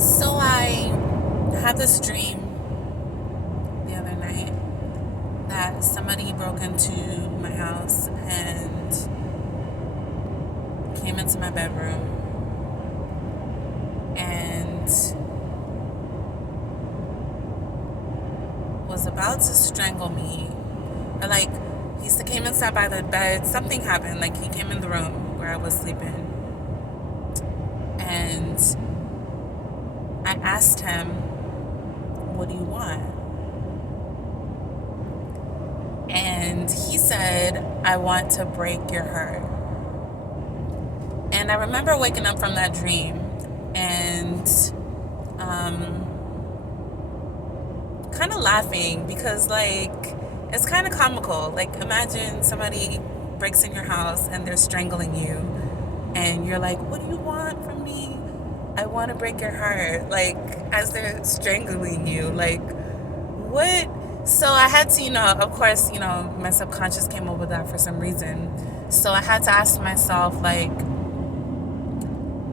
So I had this dream the other night that somebody broke into my house and came into my bedroom and was about to strangle me. Or like he came inside by the bed. Something happened. Like he came in the room where I was sleeping, and I asked him, "What do you want?" And he said, "I want to break your heart." And I remember waking up from that dream and kind of laughing because, like, it's kind of comical. Like, imagine somebody breaks in your house and they're strangling you, and you're like, "What do you want from me?" "I want to break your heart." Like, as they're strangling you, like, what? So I had to, of course, my subconscious came up with that for some reason. So I had to ask myself, like,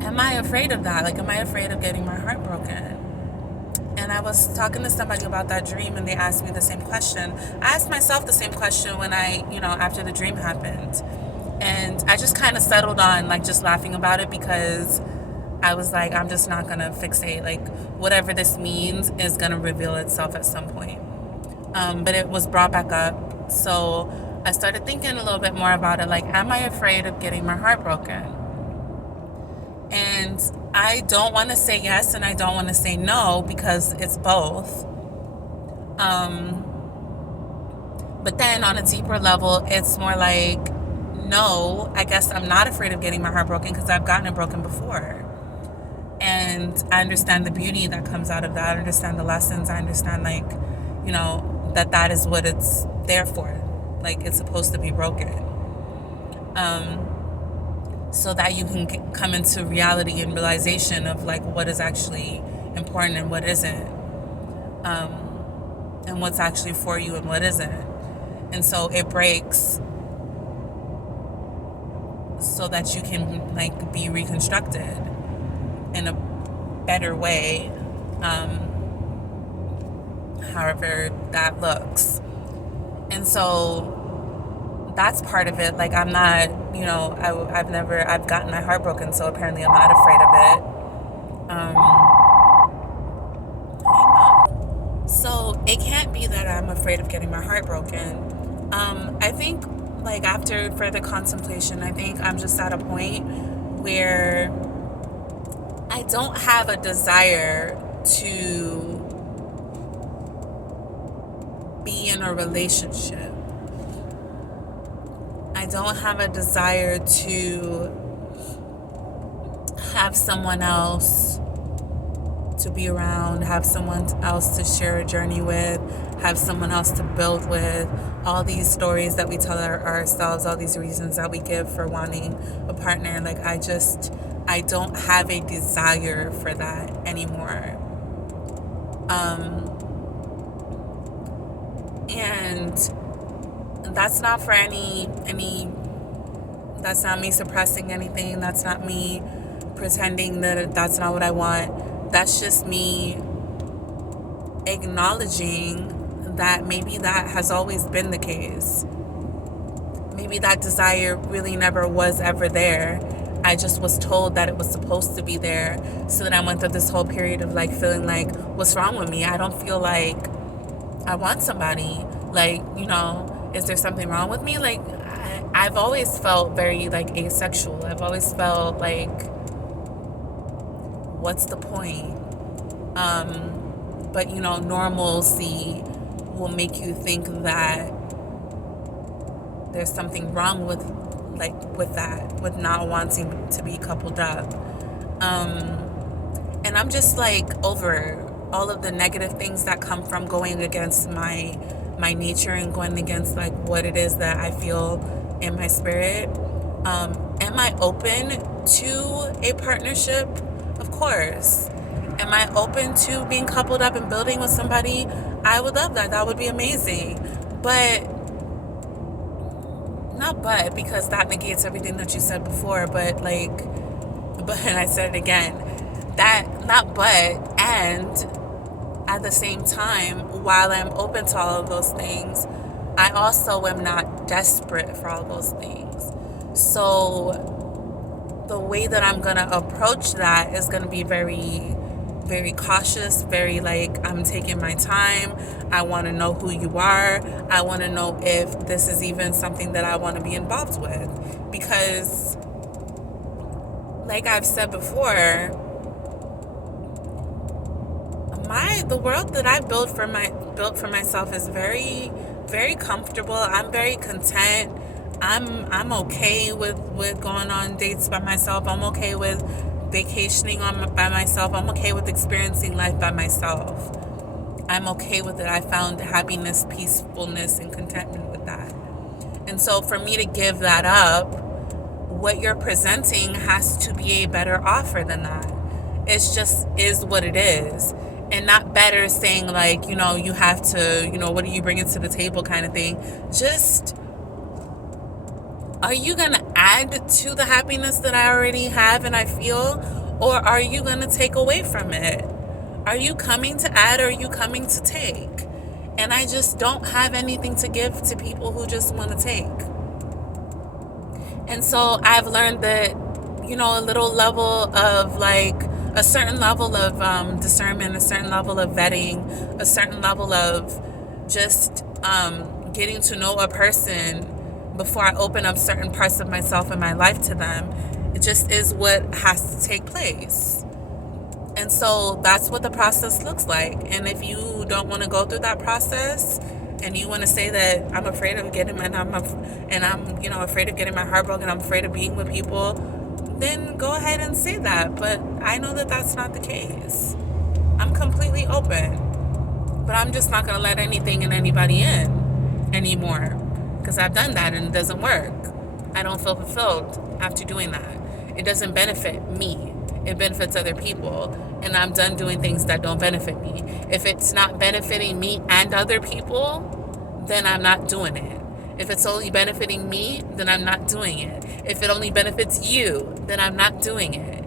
am I afraid of that? Like, am I afraid of getting my heart broken? And I was talking to somebody about that dream, and they asked me the same question. I asked myself the same question when after the dream happened. And I just kind of settled on, like, just laughing about it because I was like, I'm just not going to fixate. Like, whatever this means is going to reveal itself at some point. But it was brought back up. So I started thinking a little bit more about it. Like, am I afraid of getting my heart broken? And I don't want to say yes and I don't want to say no because it's both. But then on a deeper level, it's more like, no, I guess I'm not afraid of getting my heart broken because I've gotten it broken before. And I understand the beauty that comes out of that. I understand the lessons. I understand, like, that is what it's there for. Like, it's supposed to be broken. So that you can come into reality and realization of, like, what is actually important and what isn't, and what's actually for you and what isn't. And so it breaks so that you can, like, be reconstructed in a better way, however that looks. And so that's part of it. Like, I'm not, I've gotten my heart broken, so apparently I'm not afraid of it. So it can't be that I'm afraid of getting my heart broken. I think, like, after further contemplation, I think I'm just at a point where I don't have a desire to be in a relationship. I don't have a desire to have someone else to be around, have someone else to share a journey with, have someone else to build with. All these stories that we tell ourselves, all these reasons that we give for wanting a partner. Like, I don't have a desire for that anymore. And that's not for any that's not me suppressing anything. That's not me pretending that that's not what I want. That's just me acknowledging that maybe that has always been the case. Maybe that desire really never was ever there. I just was told that it was supposed to be there. So then I went through this whole period of, like, feeling like, what's wrong with me? I don't feel like I want somebody. Like, is there something wrong with me? Like, I've always felt very, like, asexual. I've always felt like, what's the point? But, normalcy will make you think that there's something wrong with that, with not wanting to be coupled up. And I'm just, like, over all of the negative things that come from going against my nature and going against, like, what it is that I feel in my spirit. Am I open to a partnership? Of course. Am I open to being coupled up and building with somebody? I would love that. That would be amazing. But not but, because that negates everything that you said before, but, like, but and I said it again, that not but, and at the same time, while I'm open to all of those things, I also am not desperate for all those things. So the way that I'm going to approach that is going to be very, very cautious, very like, I'm taking my time. I want to know who you are. I want to know if this is even something that I want to be involved with. Because, like I've said before, the world that I built for myself is very, very comfortable. I'm very content. I'm okay with going on dates by myself. I'm okay with vacationing by myself. I'm okay with experiencing life by myself. I'm okay with it. I found happiness, peacefulness, and contentment with that. And so for me to give that up, what you're presenting has to be a better offer than that. It's just is what it is. And not better saying like, you have to, what are you bringing to the table kind of thing. Just, are you going to add to the happiness that I already have and I feel? Or are you going to take away from it? Are you coming to add or are you coming to take? And I just don't have anything to give to people who just want to take. And so I've learned that, a little level of like, a certain level of discernment, a certain level of vetting, a certain level of just getting to know a person before I open up certain parts of myself and my life to them. It just is what has to take place. And so that's what the process looks like. And if you don't want to go through that process and you want to say that I'm afraid of getting I'm afraid of getting my heart broken, I'm afraid of being with people, then go ahead and say that. But I know that that's not the case. I'm completely open. But I'm just not going to let anything and anybody in anymore. Because I've done that and it doesn't work. I don't feel fulfilled after doing that. It doesn't benefit me. It benefits other people. And I'm done doing things that don't benefit me. If it's not benefiting me and other people, then I'm not doing it. If it's only benefiting me, then I'm not doing it. If it only benefits you, then I'm not doing it.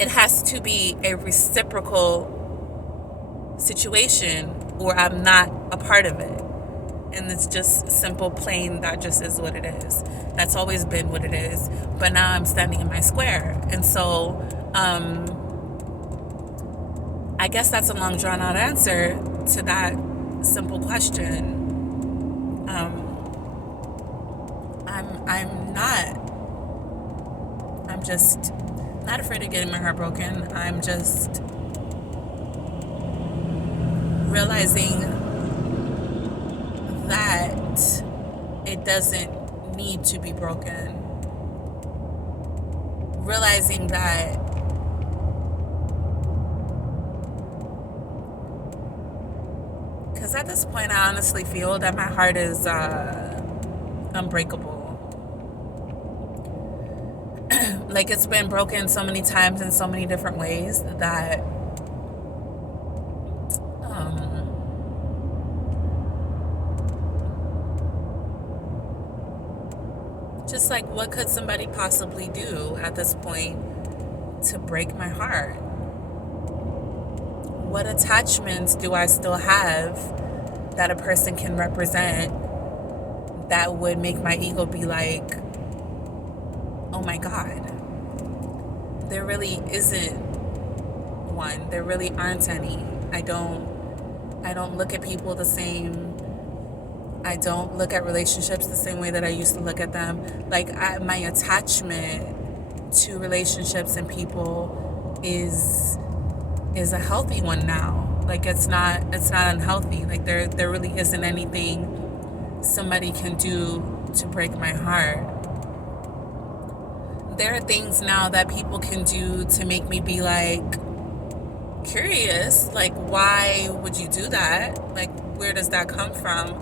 It has to be a reciprocal situation or I'm not a part of it. And it's just simple, plain, that just is what it is. That's always been what it is. But now I'm standing in my square. And so I guess that's a long drawn out answer to that simple question. I'm just not afraid of getting my heart broken. I'm just realizing that it doesn't need to be broken. Realizing that because at this point I honestly feel that my heart is unbreakable. Like it's been broken so many times in so many different ways that just like what could somebody possibly do at this point to break my heart? What attachments do I still have that a person can represent that would make my ego be like, oh my God, there really isn't one. There really aren't any. I don't look at people the same. I don't look at relationships the same way that I used to look at them. Like my attachment to relationships and people is a healthy one now. Like it's not unhealthy. Like there really isn't anything somebody can do to break my heart. There are things now that people can do to make me be like curious, like why would you do that? Like where does that come from?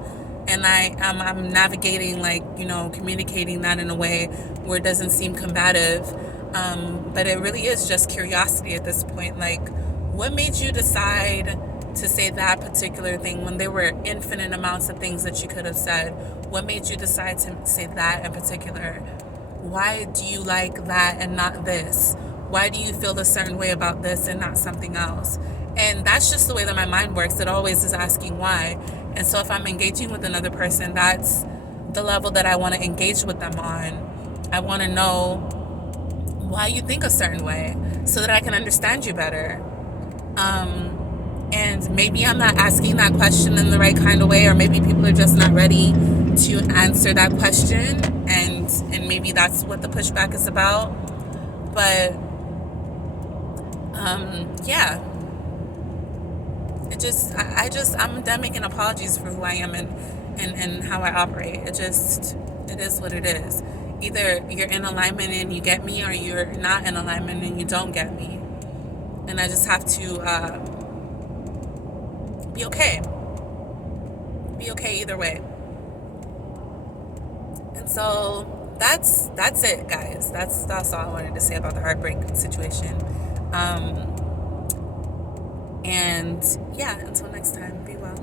And I'm navigating, like, communicating that in a way where it doesn't seem combative. But it really is just curiosity at this point. Like, what made you decide to say that particular thing when there were infinite amounts of things that you could have said? What made you decide to say that in particular? Why do you like that and not this? Why do you feel a certain way about this and not something else? And that's just the way that my mind works. It always is asking why. And so if I'm engaging with another person, that's the level that I want to engage with them on. I want to know why you think a certain way so that I can understand you better. And maybe I'm not asking that question in the right kind of way, or maybe people are just not ready to answer that question, and maybe that's what the pushback is about. But yeah, I'm done making apologies for who I am and how I operate. It is what it is. Either you're in alignment and you get me, or you're not in alignment and you don't get me. And I just have to be okay. Be okay either way. And so that's it, guys. That's all I wanted to say about the heartbreak situation. And yeah, until next time, be well.